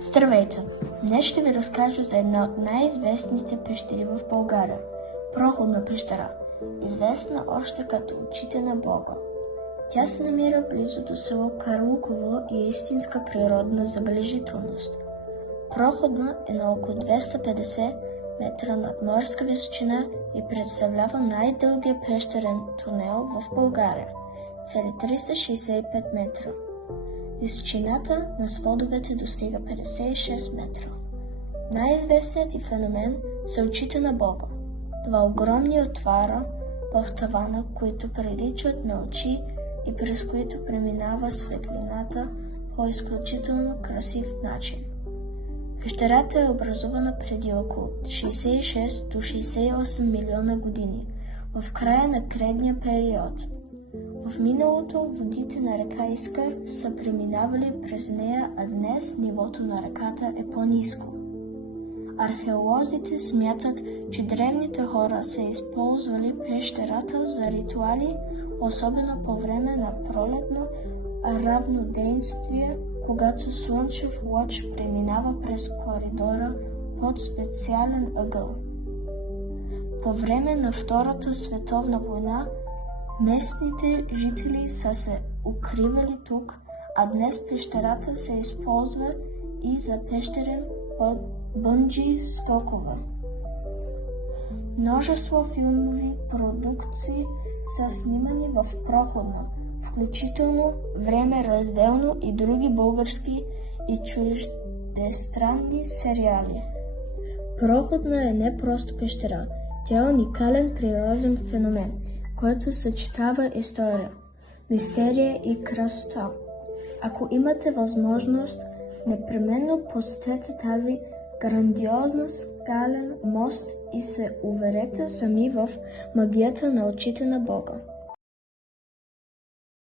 Здравейте! Днес ще ви разкажа за една от най-известните пещери в България – Проходна пещера, известна още като Очите на Бога. Тя се намира близо до село Карлуково и е истинска природна забележителност. Проходна е на около 250 метра надморска височина и представлява най-дългия пещерен тунел в България – цели 365 метра. Височината на сводовете достига 56 метра. Най-известният феномен са очите на Бога. Това огромни отвора в тавана, които приличат на очи и през които преминава светлината по изключително красив начин. Пещерата е образувана преди около 66 до 68 милиона години, в края на кредния период. В миналото водите на река Искър са преминавали през нея, а днес нивото на реката е по-ниско. Археолозите смятат, че древните хора са използвали пещерата за ритуали, особено по време на пролетно равноденствие, когато слънчев лъч преминава през коридора под специален ъгъл. По време на Втората световна война местните жители са се укривали тук, а днес пещерата се използва и за пещерен бънджи скокове. Множество филмови продукции са снимани в Проходна, включително Време разделно и други български и чуждестранни сериали. Проходна е не просто пещера, тя е уникален природен феномен, който съчетава история, мистерия и красота. Ако имате възможност, непременно посетете тази грандиозна скален мост и се уверете сами в магията на очите на Бога.